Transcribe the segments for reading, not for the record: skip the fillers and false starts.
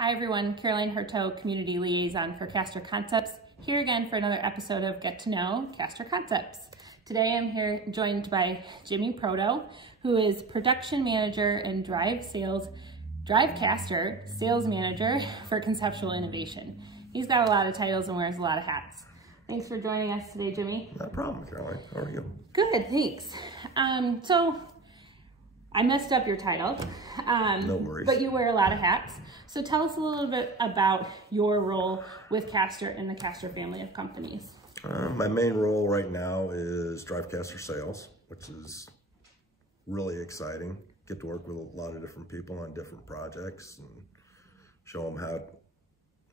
Hi everyone, Caroline Proteau, Community Liaison for Caster Concepts, here again for another episode of Get to Know Caster Concepts. Today I'm here joined by Jimmie Proteau, who is Production Manager and Drivecaster Sales Manager for Conceptual Innovation. He's got a lot of titles and wears a lot of hats. Thanks for joining us today, Jimmie. No problem, Caroline. How are you? Good, thanks. So I messed up your title. No worries. But you wear a lot of hats. So tell us a little bit about your role with Caster and the Caster family of companies. My main role right now is Drivecaster Sales, which is really exciting. Get to work with a lot of different people on different projects and show them how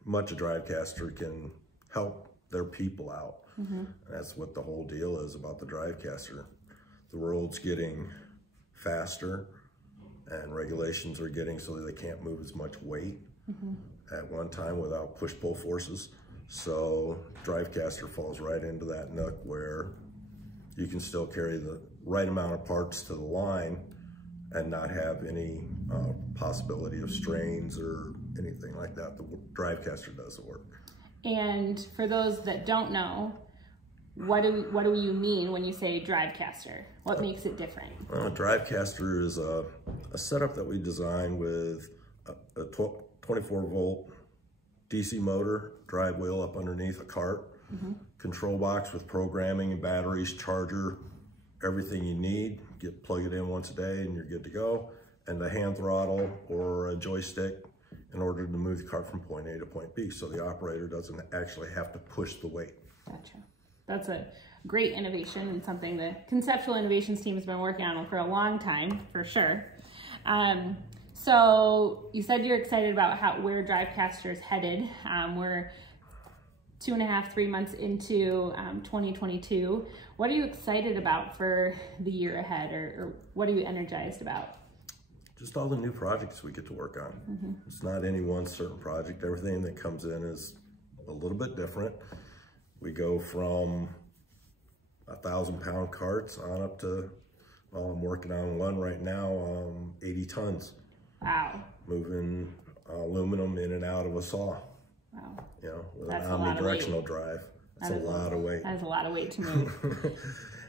much a Drivecaster can help their people out. That's what the whole deal is about the Drivecaster. The world's getting faster and regulations are getting so that they can't move as much weight at one time without push-pull forces. So Drivecaster falls right into that nook where you can still carry the right amount of parts to the line and not have any possibility of strains or anything like that. The Drivecaster does the work. And for those that don't know, what do you mean when you say Drivecaster? What makes it different? Drivecaster is a setup that we design with a 24-volt DC motor, drive wheel up underneath a cart, control box with programming and batteries, charger, everything you need. Plug it in once a day and you're good to go. And a hand throttle or a joystick in order to move the cart from point A to point B, so the operator doesn't actually have to push the weight. Gotcha. That's a great innovation and something the Conceptual Innovations team has been working on for a long time, for sure. So you said you're excited about where Drivecaster is headed. We're 2.5, 3 months into 2022. What are you excited about for the year ahead, or what are you energized about? Just all the new projects we get to work on. It's not any one certain project. Everything that comes in is a little bit different. We go from 1,000-pound carts on up to, well, I'm working on one right now, 80 tons. Wow. Moving aluminum in and out of a saw. Wow. You know, with an omnidirectional drive. That's a lot of weight. That is a lot of weight to move.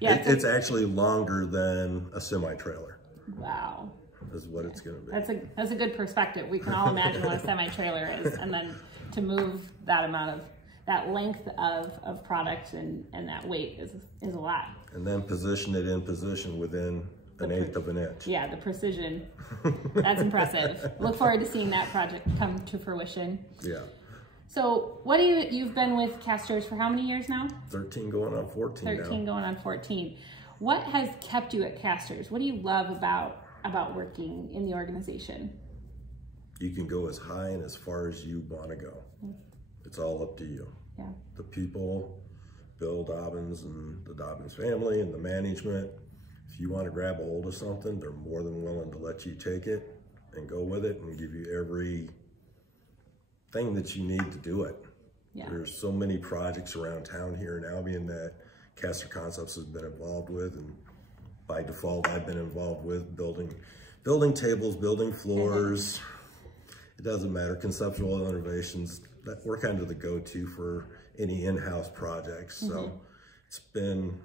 Yeah, it's actually longer than a semi-trailer. Wow. Is what it's going to be. That's a good perspective. We can all imagine what a semi-trailer is, and then to move that length of product and that weight is a lot. And then position it in position within an eighth of an inch. Yeah, the precision. That's impressive. Look forward to seeing that project come to fruition. Yeah. So you've been with Casters for how many years now? 13 going on 14 13 going on 14. What has kept you at Casters? What do you love about working in the organization? You can go as high and as far as you want to go. It's all up to you. Yeah. The people, Bill Dobbins and the Dobbins family and the management, if you want to grab a hold of something, they're more than willing to let you take it and go with it and give you every thing that you need to do it. Yeah. There's so many projects around town here in Albion that Caster Concepts has been involved with, and by default I've been involved with building tables, building floors. It doesn't matter. Conceptual innovations, that we're kind of the go-to for any in-house projects. So it's been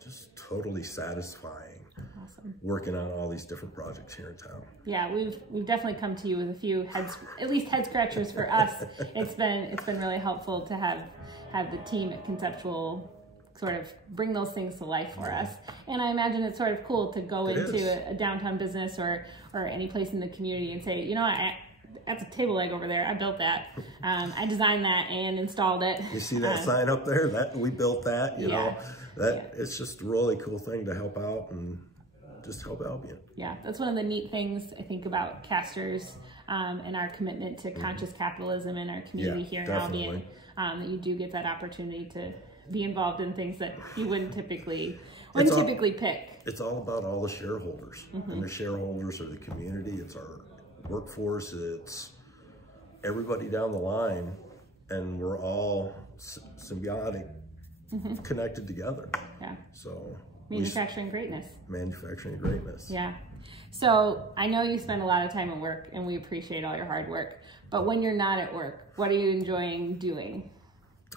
just totally satisfying. Awesome. Working on all these different projects here in town. Yeah, we've definitely come to you with a few at least head scratchers for us. It's been really helpful to have the team at Conceptual sort of bring those things to life for us. And I imagine it's sort of cool to go into a downtown business or any place in the community and say, you know, that's a table leg over there. I built that. I designed that and installed it. You see that sign up there? That we built that. You know, it's just a really cool thing to help out and just help Albion. Yeah, that's one of the neat things I think about Casters and our commitment to conscious capitalism in our community here in Albion. That you do get that opportunity to be involved in things that you wouldn't typically pick. It's all about all the shareholders, and the shareholders are the community. It's our workforce. It's everybody down the line, and we're all symbiotic, connected together. Yeah. So manufacturing greatness. Manufacturing greatness. Yeah. So I know you spend a lot of time at work, and we appreciate all your hard work. But when you're not at work, what are you enjoying doing?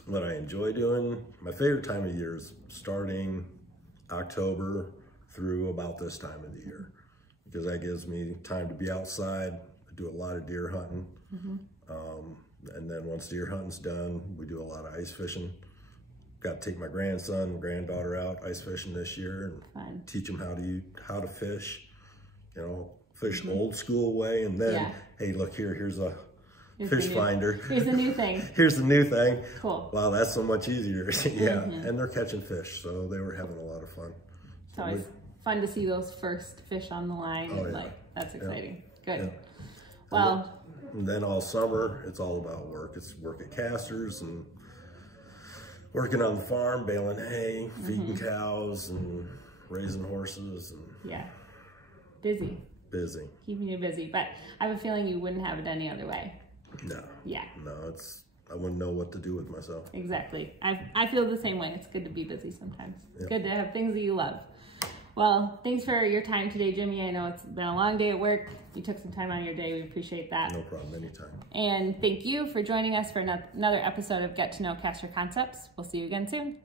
What I enjoy doing, my favorite time of year is starting October through about this time of the year, because that gives me time to be outside. I do a lot of deer hunting. And then once deer hunting's done, we do a lot of ice fishing. Got to take my grandson and granddaughter out ice fishing this year and teach them how to fish, you know, fish old school way. And then, hey, look here, here's a fish finder. Here's a new thing. Here's the new thing. Cool. Wow, that's so much easier. And they're catching fish, so they were having a lot of fun. It's always fun to see those first fish on the line. That's exciting. Good. Well, and then all summer, it's all about work. It's work at casters and working on the farm, baling hay, feeding cows, and raising horses. And busy. Busy. Keeping you busy. But I have a feeling you wouldn't have it any other way. No. Yeah. No, I wouldn't know what to do with myself. Exactly. I feel the same way. It's good to be busy sometimes. It's good to have things that you love. Well, thanks for your time today, Jimmie. I know it's been a long day at work. You took some time out of your day. We appreciate that. No problem. Anytime. And thank you for joining us for another episode of Get to Know Caster Concepts. We'll see you again soon.